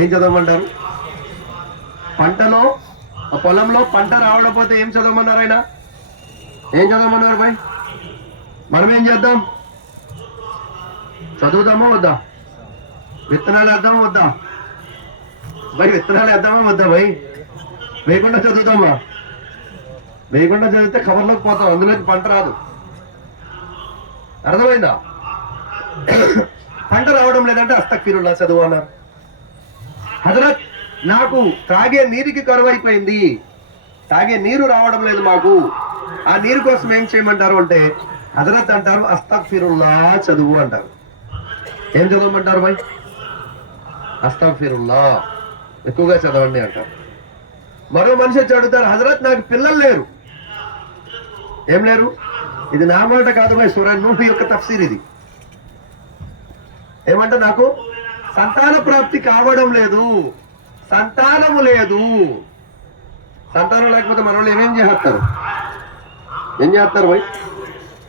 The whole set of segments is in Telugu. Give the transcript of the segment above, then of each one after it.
ఏం చదవమంటారు? పంటలో పొలంలో పంట రావడపోతే ఏం చదవమన్నారు ఆయన? ఏం చదవమన్నారు భాయ్? మనం ఏం చేద్దాం? చదువుదామా వద్దా? విత్తనాలు వేద్దామా వద్దా? భయ్ విత్తనాలు వేద్దామా వద్దా భయ్? వేయకుండా చదువుతామా? వేయకుండా చదివితే కవర్లోకి పోతాం అందులోకి పంట రాదు. అర్థమైందా? పంట రావడం లేదంటే అస్తక్ఫిరుల్లా చదువు అన్నారు. హజరత్ నాకు తాగే నీరుకి కరువైపోయింది. తాగే నీరు రావడం లేదు మాకు. ఆ నీరు కోసం ఏం చేయమంటారు అంటే హజరత్ అంటారు అస్తక్ఫిరుల్లా చదువు అంటారు. ఏం చదవమంటారు భయ్ అస్తగ్ఫిరుల్లా. ఎక్కువగా చదవండి అంటారు. మరో మనిషి వచ్చి అడుగుతారు హజరత్ నాకు పిల్లలు లేరు. ఏం లేరు? ఇది నా మాట కాదు భాయ్ సురాన్ నూటి యొక్క తఫ్సీర్ ఇది. ఏమంటే నాకు? సంతాన ప్రాప్తి కావడం లేదు. సంతానము లేదు. సంతానం లేకపోతే మన వాళ్ళు ఏమేం చేస్తారు? ఏం చేస్తారు భయ్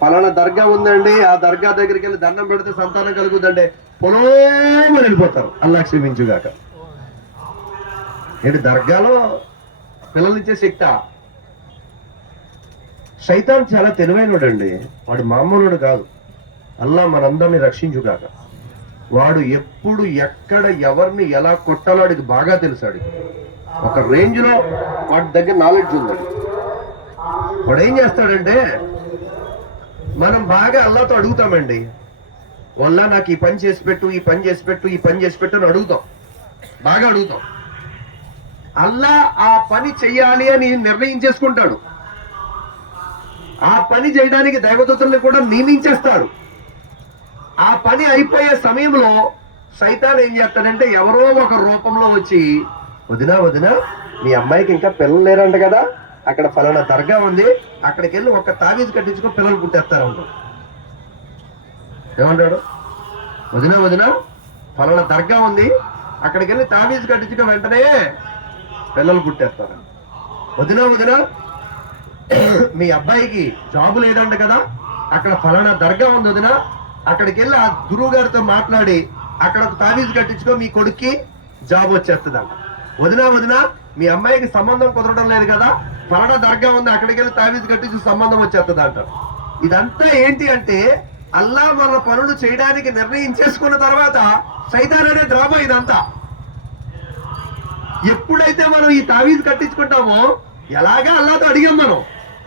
ఫలానా దర్గా ఉందండి ఆ దర్గా దగ్గరికి వెళ్ళి దండం పెడితే సంతానం కలుగుతుందంటే పొలోమని వెళ్ళిపోతారు అల్లా క్షమించుగాక. ఏంటి దర్గాలో పిల్లల్నిచ్చే శక్త? శైతాన్ చాలా తెలివైనడండి. వాడు మామూలుడు కాదు. అల్లా మనందరినీ రక్షించుగాక. వాడు ఎప్పుడు ఎక్కడ ఎవరిని ఎలా కొట్టాలో అడిగి బాగా తెలుసాడు ఒక రేంజ్లో వాడి దగ్గర నాలెడ్జ్ ఉంది. వాడు ఏం చేస్తాడంటే మనం బాగా అల్లాతో అడుగుతామండి. వల్ల నాకు ఈ పని చేసి పెట్టు ఈ పని చేసి పెట్టు ఈ పని చేసి పెట్టు అని అడుగుతాం. బాగా అడుగుతాం. అల్లా ఆ పని చెయ్యాలి అని నిర్ణయించేసుకుంటాడు ఆ పని చేయడానికి దైవదూతల్ని కూడా నియమించేస్తాడు. ఆ పని అయిపోయే సమయంలో సైతాన్ ఏం చేస్తాడంటే ఎవరో ఒక రూపంలో వచ్చి వదినా వదినా మీ అమ్మాయికి ఇంకా పిల్లలు లేరంట కదా అక్కడ ఫలానా దర్గా ఉంది అక్కడికి వెళ్ళి ఒక తావీజ్ కట్టించుకో పిల్లలు పుట్టేస్తారు ఏమంటాడు? వదినా వదిన ఫలానా దర్గా ఉంది అక్కడికి వెళ్ళి తావీజ్ కట్టించుకో వెంటనే పిల్లలు పుట్టేస్తారు. వదినా వదిన మీ అబ్బాయికి జాబు లేదంట కదా అక్కడ ఫలానా దర్గా ఉంది వదిన అక్కడికి వెళ్ళి ఆ గురువు గారితో మాట్లాడి అక్కడ ఒక తావీజ్ కట్టించుకో మీ కొడుక్కి జాబ్ వచ్చేస్తుందంట. వదిన వదిన మీ అమ్మాయికి సంబంధం కుదరడం లేదు కదా ఫలానా దర్గా ఉంది అక్కడికి వెళ్ళి తావీజ్ కట్టించి సంబంధం వచ్చేస్తుంది అంటారు ఇదంతా ఏంటి అంటే అల్లా మన పనులు చేయడానికి నిర్ణయించేసుకున్న తర్వాత సైతాన్ అనే డ్రామా ఇదంతా. ఎప్పుడైతే మనం ఈ తావీజ్ కట్టించుకుంటామో ఎలాగా అల్లాతో అడిగాం మనం.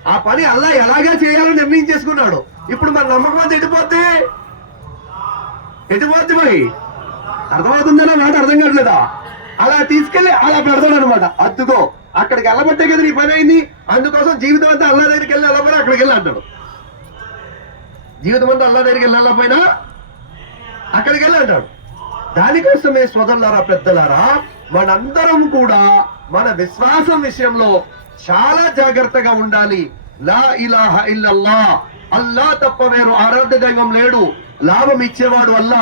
ఆ పని అల్లా ఎలాగా చేయాలని నిర్ణయించేసుకున్నాడు ఇప్పుడు మన నమ్మకం అంతా ఎటుపోద్ది ఎటుపోద్ది మరి? అర్థమవుతుందన్న మాట అర్థం కావట్లేదా? అలా తీసుకెళ్ళి అలా పెడతాడు అనమాట అద్దుకో అక్కడికి వెళ్ళబట్టే కదా నీ పని అయింది. అందుకోసం జీవితం అంతా అల్లా దగ్గరికి వెళ్ళి వెళ్ళబోయి అక్కడికి వెళ్ళి అంటాడు. జీవితం అంతా అల్లా దగ్గరికి వెళ్ళి వెళ్ళపోయినా అక్కడికి వెళ్ళి అంటాడు. దానికోసమే సోదరులారా పెద్దలారా మనందరం కూడా మన విశ్వాసం విషయంలో చాలా జాగ్రత్తగా ఉండాలి. లా ఇలాహ ఇల్లల్లా. అల్లా తప్ప వేరు ఆరాధ్య దైవం లేడు. లాభం ఇచ్చేవాడు వల్ల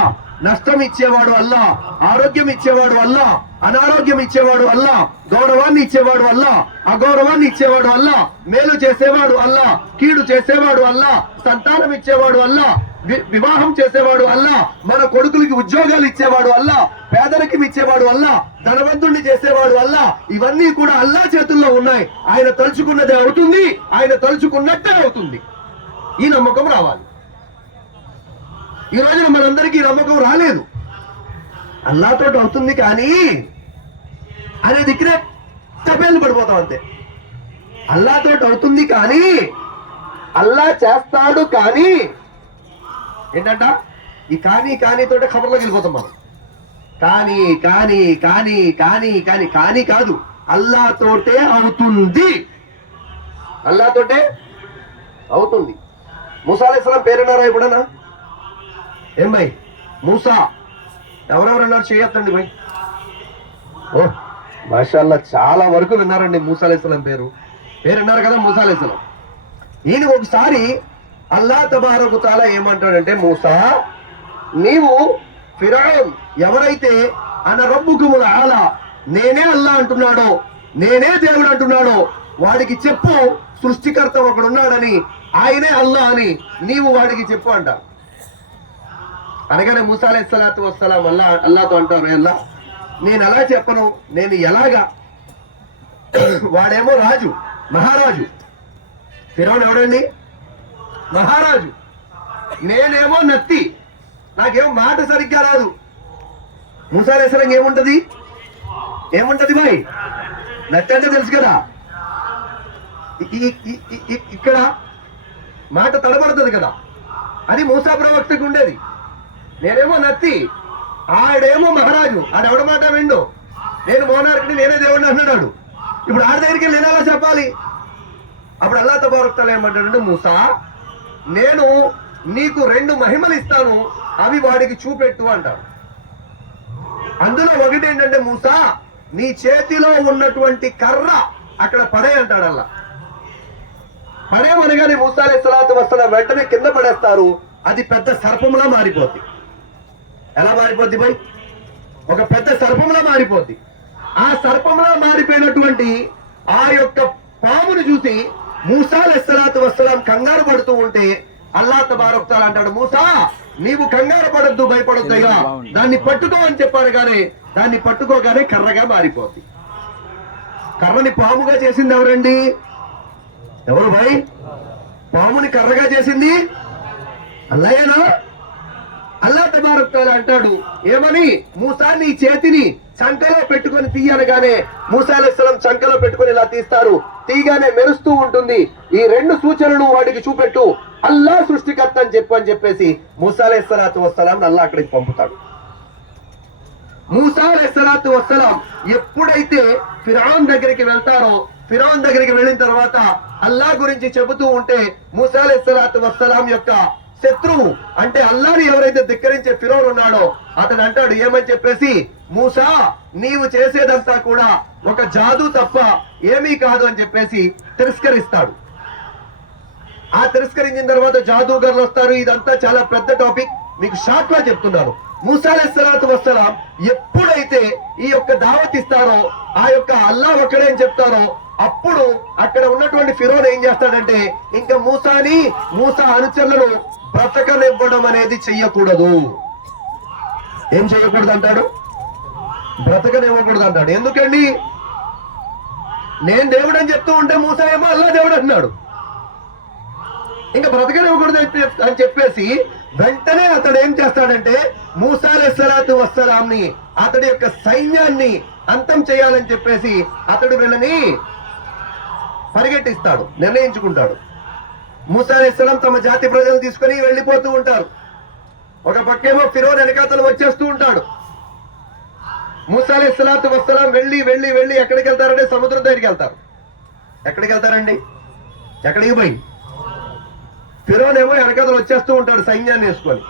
నష్టం ఇచ్చేవాడు వల్ల ఆరోగ్యం ఇచ్చేవాడు వల్ల అనారోగ్యం ఇచ్చేవాడు వల్ల గౌరవాన్ని ఇచ్చేవాడు వల్ల అగౌరవాన్ని ఇచ్చేవాడు వల్ల మేలు చేసేవాడు అల్లా కీడు చేసేవాడు వల్ల సంతానం ఇచ్చేవాడు వల్ల వి- వివాహం చేసేవాడు వల్ల మన కొడుకులకి ఉద్యోగాలు ఇచ్చేవాడు వల్ల పేదరికం ఇచ్చేవాడు వల్ల ధనవంతుణ్ణి చేసేవాడు వల్ల ఇవన్నీ కూడా అల్లా చేతుల్లో ఉన్నాయి. ఆయన తలుచుకున్నదే అవుతుంది ఆయన తలుచుకున్నట్టే అవుతుంది. ఈ నమ్మకం రావాలి. ఈ రోజున మనందరికీ నమ్మకం రాలేదు. అల్లాతో అవుతుంది కానీ అనే దిక్కునే తప్పేళ్ళు పడిపోతాం అంతే. అల్లాతో అవుతుంది కానీ అల్లా చేస్తాడు కానీ ఏంటంట? ఈ కానీ కానీ తోటే ఖబర్లోకి వెళ్ళిపోతాం మనం. కానీ కానీ కానీ కానీ కానీ కానీ కాదు. అల్లాతోటే అవుతుంది. అల్లాతోటే అవుతుంది. మూసా పేరున్నారా ఎప్పుడన్నా ఏం భయ్? మూసా? ఎవరెవరు అన్నారు చేయొద్దండి భయ్. ఓ మాషాల్లా చాలా వరకు విన్నారండి మూసాలేసలం పేరు. పేరు అన్నారు కదా మూసాలేసలం. ఈయన ఒకసారి అల్లా తబారకు తాలా ఏమంటాడంటే మూసా నీవు ఫిరాన్ ఎవరైతే అన రబ్బుకుముల ఆలా నేనే అల్లా అంటున్నాడో నేనే దేవుడు అంటున్నాడో వాడికి చెప్పు సృష్టికర్త ఒకడున్నాడని ఆయనే అల్లా అని నీవు వాడికి చెప్పు అంట అనగానే ముసాలే అలైహిస్సలాతు వస్తాం అల్లా అల్లాతో అంటారు అల్లా నేను అలా చెప్పను? నేను ఎలాగా? వాడేమో రాజు మహారాజు. ఫిరోన్ ఎవడండి? మహారాజు. నేనేమో నత్తి. నాకేమో మాట సరిగ్గా రాదు. మూసాలేసరం ఏముంటది? ఏముంటది బాయ్? నత్తి అంటే తెలుసు కదా. ఈ- ఇక్కడ మాట తడబడుతుంది కదా. అది మూసా ప్రవక్తకు ఉండేది. నేనేమో నత్తి. ఆడేమో మహారాజు. ఆడెవడ మాట విండు? నేను మోనార్కుని నేనే దేవుడిని అన్నాడు ఇప్పుడు ఆడ దగ్గరికి వెళ్ళి ఎలా చెప్పాలి? అప్పుడు అల్లా తబారక్తలు ఏమంటాడంటే మూసా నేను నీకు రెండు మహిమలు ఇస్తాను. అవి వాడికి చూపెట్టు అంటాడు. అందులో ఒకటి ఏంటంటే మూసా నీ చేతిలో ఉన్నటువంటి కర్ర అక్కడ పడే అంటాడు అల్లా పడేమనగానే మూసా అలైహిస్సలాతు వస్తున్న వెంటనే కింద పడేస్తారు. అది పెద్ద సర్పంలా మారిపోతుంది ఎలా మారిపోద్ది భయ్ ఒక పెద్ద సర్పంలా మారిపోద్ది. ఆ సర్పంలా మారిపోయినటువంటి ఆ యొక్క పామును చూసి మూసా అలైహిస్సలాతు వస్సలాం కంగారు పడుతూ ఉంటే అల్లా తబారొక్తాలు అంటాడు మూసా నీవు కంగారు పడద్దు భయపడొద్దు అయ్యా. దాన్ని పట్టుకో అని చెప్పారు కానీ దాన్ని పట్టుకోగానే కర్రగా మారిపోద్ది. కర్రని పాముగా చేసింది ఎవరండి? ఎవరు భాయ్ పాముని కర్రగా చేసింది? అల్లయ్యనా అల్లా తబారక్ అంటాడు ఏమని? మూసా నీ చేతిని చంకలో పెట్టుకొని తీయనగానే మూసా అలైహిస్సలాం చంకలో పెట్టుకొని ఇలా తీస్తారు. తీగానే మెరుస్తూ ఉంటుంది. ఈ రెండు సూచనలు వాడికి చూపెట్టు. అల్లా సృష్టికర్త అని చెప్పు అని చెప్పేసి మూసా అలైహిస్సలాతు వస్సలాం అల్లా అక్కడికి పంపుతాడు. మూసా అలైహిస్సలాతు వస్సలాం ఎప్పుడైతే ఫిరాన్ దగ్గరికి వెళ్తారో ఫిరాన్ దగ్గరికి వెళ్ళిన తర్వాత అల్లా గురించి చెబుతూ ఉంటే మూసా అలైహిస్సలాతు వస్సలాం యొక్క శత్రువు. అంటే అల్లాని ఎవరైతే ధిక్కరించే ఫిరౌన్ ఉన్నాడో అతను అంటాడు ఏమని చెప్పేసి మూసా నీవు చేసేదంతా కూడా ఒక జాదు తప్ప ఏమీ కాదు అని చెప్పేసి తిరస్కరిస్తాడు. ఆ తిరస్కరించిన తర్వాత జాదూగర్లు వస్తారు. ఇదంతా చాలా పెద్ద టాపిక్. మీకు షార్ట్గా చెప్తున్నాను మూసాలెస్సలాతు వస్సలాం ఎప్పుడైతే ఈ యొక్క దావత్ ఇస్తారో ఆ యొక్క అల్లా ఒక్కడే అని చెప్తారో అప్పుడు అక్కడ ఉన్నటువంటి ఫిరోన్ ఏం చేస్తాడంటే ఇంకా మూసాని మూసా అనుచరులను బ్రతకనివ్వడం అనేది చెయ్యకూడదు. ఏం చేయకూడదు అంటాడు బ్రతకనివ్వకూడదు అంటాడు ఎందుకండి? నేను దేవుడు అని చెప్తూ ఉంటే మూసా అల్లా దేవుడు అన్నాడు ఇంకా బ్రతకనివ్వకూడదు ఇవ్వకూడదు అని చెప్పేసి వెంటనే అతడు ఏం చేస్తాడంటే మూసాలెస్సలాతు వస్సలాంని అతడి యొక్క సైన్యాన్ని అంతం చేయాలని చెప్పేసి అతడు వీళ్ళని పరిగెట్టిస్తాడు నిర్ణయించుకుంటాడు. మూసాలెస్సలాం తమ జాతి ప్రజలు తీసుకొని వెళ్ళిపోతూ ఉంటారు. ఒక పక్కేమో ఫిరోన్ వెనకాతలు వచ్చేస్తూ ఉంటాడు. మూసాలెస్సలాతు వస్తలాం వెళ్ళి వెళ్ళి వెళ్ళి ఎక్కడికి వెళ్తారంటే సముద్రం దగ్గరికి వెళ్తారు. ఎక్కడికి వెళ్తారండి? ఎక్కడికి పోయి? ఫిరోన్ ఏమో వెనకాతలు వచ్చేస్తూ ఉంటాడు సైన్యాన్ని వేసుకొని.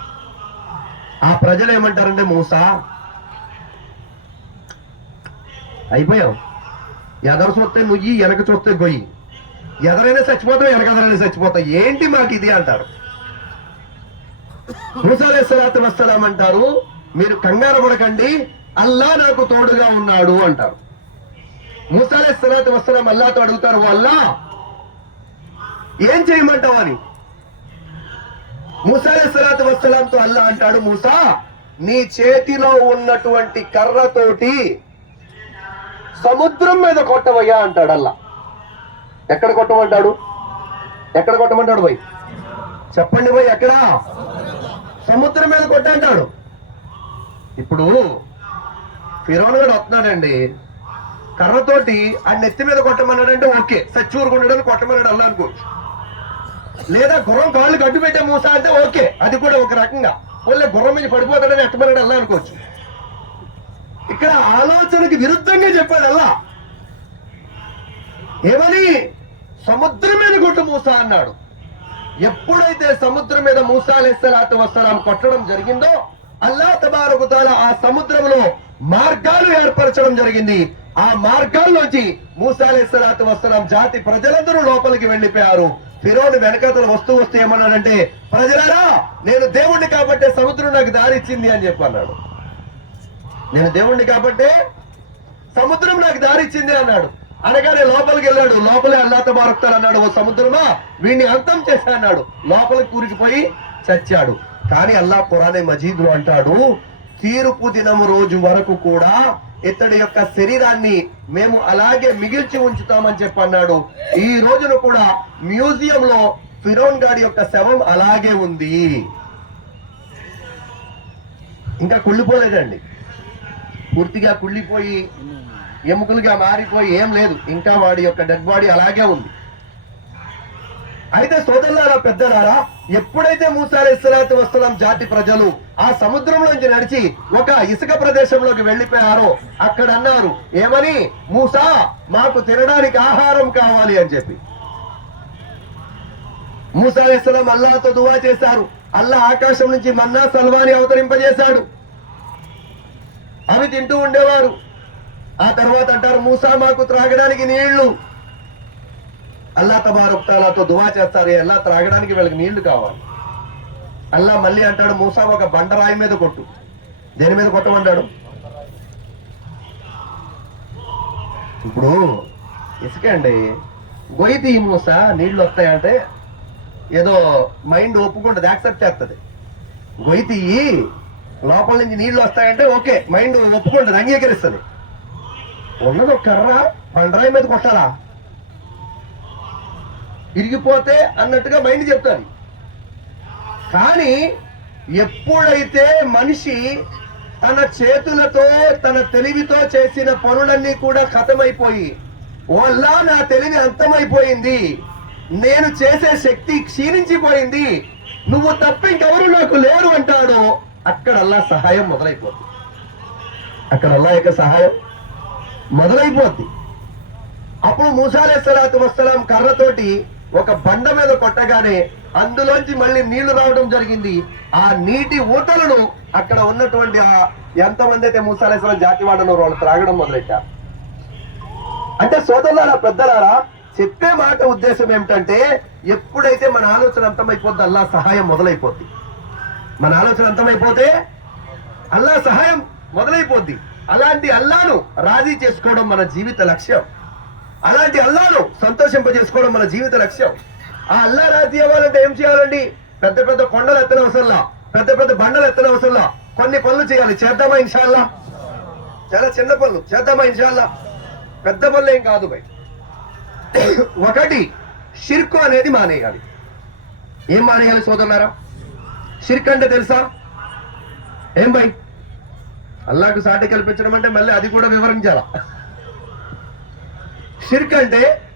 ఆ ప్రజలు ఏమంటారంటే మూసా అయిపోయావు? ఎదరు చూస్తే నుయ్యి వెనక చూస్తే గొయ్యి. ఎదరైనా చచ్చిపోతాం వెనకదరైనా చచ్చిపోతావు ఏంటి మాకు ఇది అంటారు? మూసాలేసలాతు వస్తలాం అంటారు. మీరు కంగారు పడకండి. అల్లా నాకు తోడుగా ఉన్నాడు అంటారు. మూసాలేసలాతు వస్తలాం అల్లాతో అడుగుతారు అల్లా ఏం చేయమంటావు అని? మూసా వస్తలాంతో అల్లా అంటాడు ముసా నీ చేతిలో ఉన్నటువంటి కర్రతోటి సముద్రం మీద కొట్టవయ్యా అంటాడు అల్లా. ఎక్కడ కొట్టమంటాడు? ఎక్కడ కొట్టమంటాడు పోయి? చెప్పండి పోయి ఎక్కడ? సముద్రం మీద కొట్టంటాడు ఇప్పుడు ఫిరోన్ గడు వస్తున్నాడండి. కర్రతోటి ఆ నెత్తి మీద కొట్టమన్నాడంటే ఓకే. సచ్చూరుకుంటాడని కొట్టమన్నాడు అల్లా అనుకోవచ్చు. లేదా గుర్రం కాళ్ళు గడ్డు పెట్టే మూస అంటే ఓకే. అది కూడా ఒక రకంగా. వాళ్ళ గుర్రం మీద పడిపోతాడని ఎట్టమన్నాడు అల్లా అనుకోవచ్చు. ఇక్కడ ఆలోచనకి విరుద్ధంగా చెప్పాడు అల్లా. ఏమని? సముద్రం మీద గుట్టు మూస అన్నాడు. ఎప్పుడైతే సముద్రం మీద మూసా అలెస్సలాతు వసలాం కొట్టడం జరిగిందో అల్లా తబారకుతాల ఆ సముద్రంలో మార్గాలు ఏర్పరచడం జరిగింది. ఆ మార్గాల్లోంచి మూసా అలెస్సలాతు జాతి ప్రజలందరూ లోపలికి వెళ్ళిపోయారు. ఫిరోని వెనకతలు వస్తూ వస్తూ ఏమన్నాడంటే ప్రజలారా నేను దేవుణ్ణి కాబట్టే సముద్రం నాకు దారి ఇచ్చింది అని చెప్పి అన్నాడు. నేను దేవుణ్ణి కాబట్టే సముద్రం నాకు దారి ఇచ్చింది అన్నాడు. అనగానే లోపలికి వెళ్ళాడు. లోపలే అల్లాత మారుతాడు అన్నాడు ఓ సముద్రమా? వీడిని అంతం చేశా అన్నాడు. లోపలికి కూరికిపోయి చచ్చాడు. కానీ అల్లా పురాణే మజీద్లో అంటాడు తీర్పు దినము రోజు వరకు కూడా ఇతడి యొక్క శరీరాన్ని మేము అలాగే మిగిల్చి ఉంచుతామని చెప్పి అన్నాడు. ఈ రోజున కూడా మ్యూజియంలో ఫిరోన్ గారి యొక్క శవం అలాగే ఉంది. ఇంకా కుళ్ళిపోలేదండి. పూర్తిగా కుళ్ళిపోయి ఎముకలుగా మారిపోయి ఏం లేదు. ఇంకా వాడి యొక్క డెడ్ బాడీ అలాగే ఉంది. అయితే సోదరులారా పెద్దలారా ఎప్పుడైతే మూసా ఇస్లాతు వస్తులం జాతి ప్రజలు ఆ సముద్రంలోంచి నడిచి ఒక ఇసుక ప్రదేశంలోకి వెళ్ళిపోయారో అక్కడ అన్నారు ఏమని? మూసా మాకు తినడానికి ఆహారం కావాలి అని చెప్పి. మూసా ఇస్లాం అల్లాతో దువా చేశారు. అల్లా ఆకాశం నుంచి మన్నా సల్వాని అవతరింపజేశాడు. అవి తింటూ ఉండేవారు. ఆ తర్వాత అంటారు మూసా మాకు త్రాగడానికి నీళ్ళు. అల్లా తబారుక్తాలతో దువా చేస్తారు అల్లా త్రాగడానికి వీళ్ళకి నీళ్ళు కావాలి. అల్లా మళ్ళీ అంటాడు మూసా ఒక బండరాయి మీద కొట్టు. దేని మీద కొట్టమంటాడు? ఇప్పుడు ఇసుక అండి గొయ్యి మూస నీళ్ళు వస్తాయంటే ఏదో మైండ్ ఒప్పుకుంటుంది యాక్సెప్ట్ చేస్తుంది. గొయ్యి లోపల నుంచి నీళ్ళు వస్తాయంటే ఓకే మైండ్ ఒప్పుకుంటుంది అంగీకరిస్తుంది. ఉన్నది కర్ర బండరాయి మీద కొట్టాలా? ఇరిగిపోతే అన్నట్టుగా మైండ్ చెప్తాను కానీ ఎప్పుడైతే మనిషి తన చేతులతో తన తెలివితో చేసిన పనులన్నీ కూడా ఖతమైపోయి వల్ల నా తెలివి అంతమైపోయింది. నేను చేసే శక్తి క్షీణించిపోయింది. నువ్వు తప్ప ఇంకెవరు నాకు లేరు అంటాడో. అక్కడ అల్లా సహాయం మొదలైపోతుంది. అక్కడ అల్లా యొక్క సహాయం మొదలైపోద్ది. అప్పుడు మూసాలేసలాతు వస్తలాం కర్రతోటి ఒక బండ మీద కొట్టగానే అందులోంచి మళ్ళీ నీళ్ళు రావడం జరిగింది. ఆ నీటి ఊతలను అక్కడ ఉన్నటువంటి ఆ ఎంతమంది అయితే మూసాలేశ్వరం జాతి వాళ్ళు త్రాగడం మొదలెట్టారు. అంటే సోదరులారా పెద్దలారా చెప్పే మాట ఉద్దేశం ఏమిటంటే ఎప్పుడైతే మన ఆలోచన అంతమైపోద్ది అల్లా సహాయం మొదలైపోద్ది. మన ఆలోచన అంతమైపోతే అల్లా సహాయం మొదలైపోద్ది. అలాంటి అల్లాను రాజీ చేసుకోవడం మన జీవిత లక్ష్యం. అలాంటి అల్లాను సంతోషింపజేసుకోవడం మన జీవిత లక్ష్యం. ఆ అల్లా రాజీ అవ్వాలంటే ఏం చేయాలండి? పెద్ద పెద్ద కొండలు ఎత్తనవసరంలా పెద్ద పెద్ద బండలు ఎత్తనవసరంలా కొన్ని పనులు చేయాలి. చేద్దామా ఇన్షాల్లా? చాలా చిన్న పనులు. చేద్దామా ఇన్షాల్లా? పెద్ద పనులు ఏం కాదు బయట ఒకటి షిర్కు అనేది మానేయాలి. ఏం మానేయాలి సోదరులారా? షిర్క్ అంటే తెలుసా? ఏం బై? అల్లాకు సాటి కల్పించడం అంటే మళ్ళీ అది కూడా వివరించాలా. షిర్క్ అంటే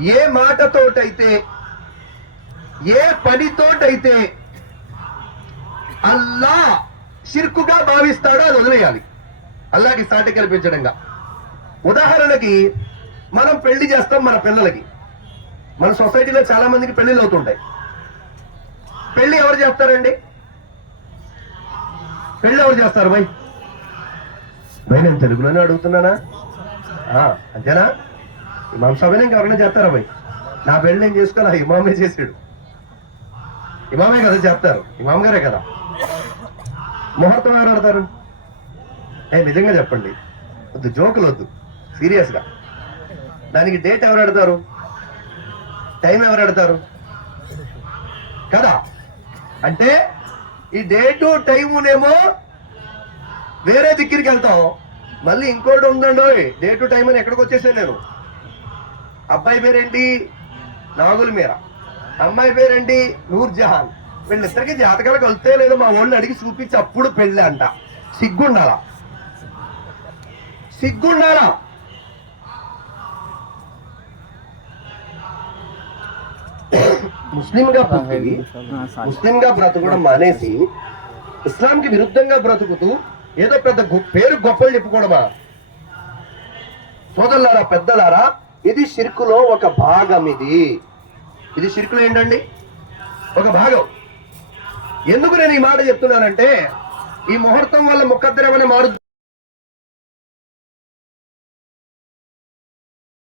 ఏ మాటతోటైతే ఏ పనితోటైతే అల్లా షిర్కుగా భావిస్తాడో అది వదిలేయాలి. అల్లాకి సాటి కల్పించడంగా. ఉదాహరణకి మనం పెళ్ళి చేస్తాం మన పిల్లలకి. మన సొసైటీలో చాలా మందికి పెళ్ళిళ్ళు అవుతుంటాయి. పెళ్ళి ఎవరు చేస్తారండి? పెళ్ళి ఎవరు చేస్తారు బై? బై నేను తెలుగులోనే అడుగుతున్నానా? అంతేనా? ఇమాం సభని ఇంకెవరైనా చేస్తారా బై? నా పెళ్ళి నేను చేసుకోవాలా? ఇమామే చేసాడు. ఇమామే కదా చేస్తారు. ఇమాం గారే కదా. ముహూర్తం ఎవరు ఆడతారు ఏ నిజంగా చెప్పండి. వద్దు జోకులు వద్దు. సీరియస్గా. దానికి డేట్ ఎవరు ఆడతారు టైం ఎవరు ఆడతారు కదా? అంటే ఈ డే టు టైం టైమునేమో వేరే దిక్కిరికి వెళ్తాం మళ్ళీ ఇంకోటి ఉందండి డే టు టైం అని ఎక్కడికి వచ్చేసాను నేను? అబ్బాయి పేరేంటి? నాగుల మీర అమ్మాయి పేరేంటి? నూర్ జహాన్ వీళ్ళిద్దరికి జాతకాలు కలితే లేదో మా వాళ్ళని అడిగి చూపించి అప్పుడు పెళ్ళి అంట. సిగ్గుండాలా? సిగ్గుండాలా? ముస్లింగా పుట్టి ముస్లింగా బ్రతకడం మానేసి ఇస్లాంకి విరుద్ధంగా బ్రతుకుతూ ఏదో పెద్ద పేరు గొప్పలు చెప్పుకోవడమా? సోదరులారా పెద్దలారా ఇది షిర్కులో ఒక భాగం ఇది. ఇది షిర్కులో ఏంటండి? ఒక భాగం. ఎందుకు నేను ఈ మాట చెప్తున్నానంటే ఈ ముహూర్తం వల్ల ముఖద్రమని మారు